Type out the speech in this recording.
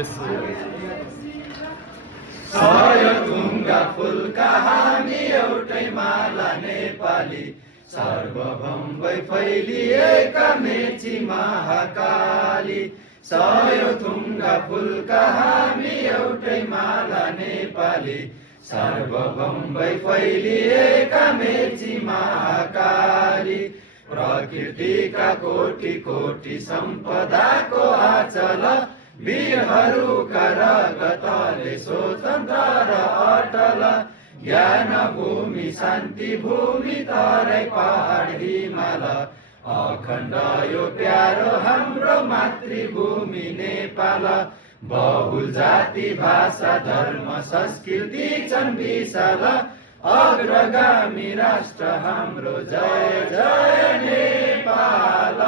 यसो सयथुङ्गा फुलका हामी एउटै माला नेपाली सर्वभौमै फैलिएका मेची महाकाली सयथुङ्गा फुलका हामी एउटै माला नेपाली सर्वभौमै फैलिएका मेची महाकाली प्रकृतिका कोटि कोटि सम्पदाको आचल वीरहरूका रगतले स्वतन्त्र र अटल ज्ञान भूमि शान्ति भूमि तराई पहाड हिमाल अखण्ड यो प्यारो हाम्रो मातृभूमि नेपाल बहुल जाति भाषा धर्म संस्कृति छन् विशाल अग्रगामी राष्ट्र हाम्रो जय जय नेपाल।